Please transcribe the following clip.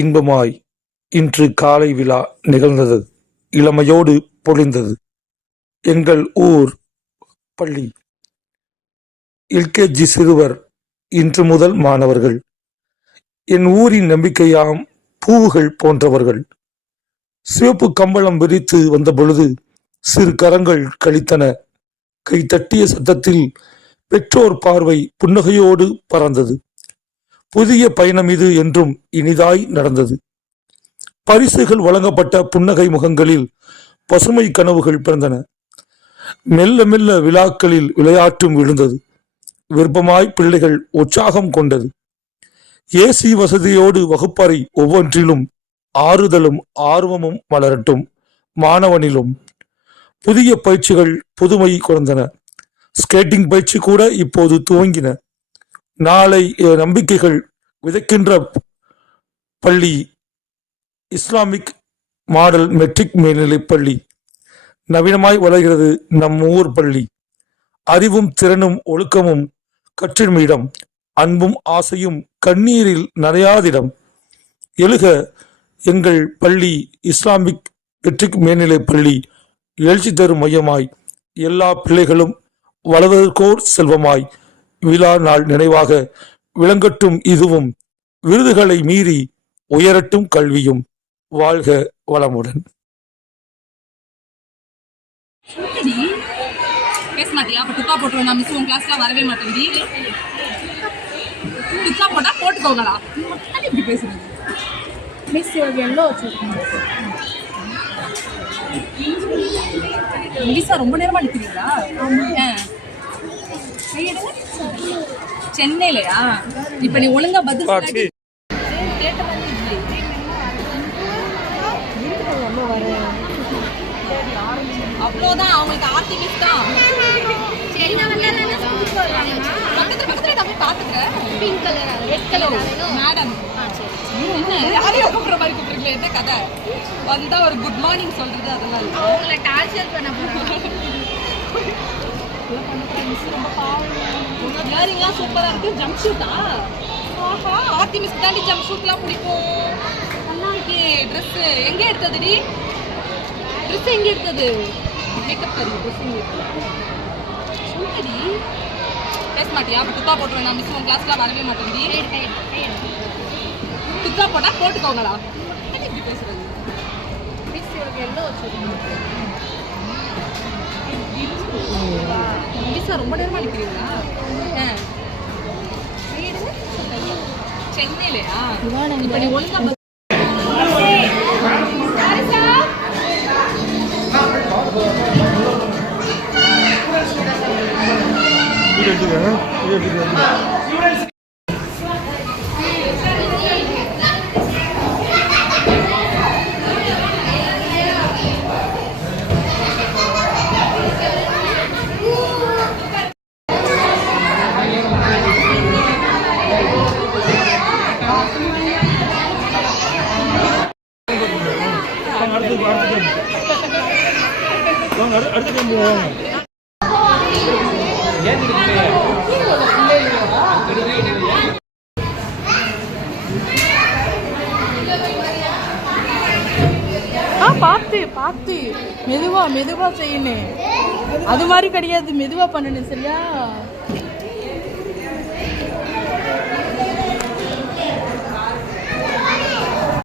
இன்பமாய் இன்று காலை விழா நிகழ்ந்தது. இளமையோடு பொழிந்தது. எங்கள் ஊர் பள்ளி. எல்கேஜி சிறுவர் இன்று முதல் மாணவர்கள். என் ஊரின் நம்பிக்கையாம் பூவுகள் போன்றவர்கள். சிவப்பு கம்பளம் விரித்து வந்த பொழுது சிறு கரங்கள் கழித்தன. கை தட்டிய சத்தத்தில் பெற்றோர் பார்வை புன்னகையோடு பறந்தது. புதிய பயணம் இது என்றும் இனிதாய் நடந்தது. பரிசுகள் வழங்கப்பட்ட புன்னகை முகங்களில் பசுமை கனவுகள் பிறந்தன. மெல்ல மெல்ல விழாக்களில் விளையாட்டும் விழுந்தது. விருப்பமாய் பிள்ளைகள் உற்சாகம் கொண்டது. ஏசி வசதியோடு வகுப்பறை ஒவ்வொன்றிலும் ஆறுதலும் ஆர்வமும் வளரட்டும் மாணவனிலும். புதிய பயிற்சிகள் புதுமை குறைந்தன. ஸ்கேட்டிங் பயிற்சி கூட இப்போது துவங்கின. நாளை நம்பிக்கைகள் விதைக்கின்ற பள்ளி இஸ்லாமிக் மாடல் மெட்ரிக் மேல்நிலைப் பள்ளி. நவீனமாய் வளர்கிறது நம் ஊர் பள்ளி. அறிவும் திறனும் ஒழுக்கமும் கற்றிடும் இடம் அன்பும் ஆசையும் கண்ணீரில் நனையாதிடம். எழுக எங்கள் பள்ளி இஸ்லாமிக் மெட்ரிக் மேல்நிலைப் பள்ளி. எழுச்சி தரும் மையமாய் எல்லா பிள்ளைகளும் வளர்வதற்கோர் செல்வமாய். விழா நாள் நினைவாக விளங்கட்டும் இதுவும். விருதுகளை மீறி உயரட்டும் கல்வியும். வாழ்க வளமுடன். மாட்டியா அப்ப நான் மிஸ் உன் வரவே போட்டுக்கோங்களா இப்படி பேசுறது? மிஸ் இவங்க ரொம்ப. சென்னையிலயா? இப்ப நீ ஒழுங்கா பதில். அவ்வளவுதான் அவங்களுக்கு ஆர்த்தி தான். பக்கத்துல பாத்துக்கிறேன். Pink colour red colour madam என்ன கதை? வந்தா ஒரு குட் மார்னிங் சொல்றது அதெல்லாம் இல்ல. அவங்கள டார்ச்சர் பண்ண போறாங்க. இயரிங்லாம் சூப்பரா இருக்கு. ஜம்ப் ஷூட்டா ஆஹா ஆர்த்தி மிஸ் தாண்டி ஜம்ப் ஷூட்லாம் பிடிக்கும். நல்லா இருக்கே ட்ரெஸ் எங்க எடுத்ததுடி? ட்ரெஸ் எங்க எடுத்தது? மேக்கப் கறி ட்ரெஸ் எங்க எடுத்தது? சொல்லுடி பேச மாட்டியா? அப்ப போட்டுருவேன் நான். மிஸ் உன் வரவே மாட்டேன்டி. துப்பா போட்டா போட்டுக்கோங்களா. என்ன இப்படி பேசுறது? மிஸ் இவங்க எல்லோ வச்சிருக்கோம். இங்கிலீஷா ரொம்ப நேரமா நிக்கிறீங்களா ஆ. கை எடுங்க. அடுத்த கேம் வாங்க அடுத்த கேம் ஆ பார்த்து பார்த்து. மெதுவா மெதுவா செய்யணும் அது மாதிரி கிடையாது. மெதுவா பண்ணணும் சரியா?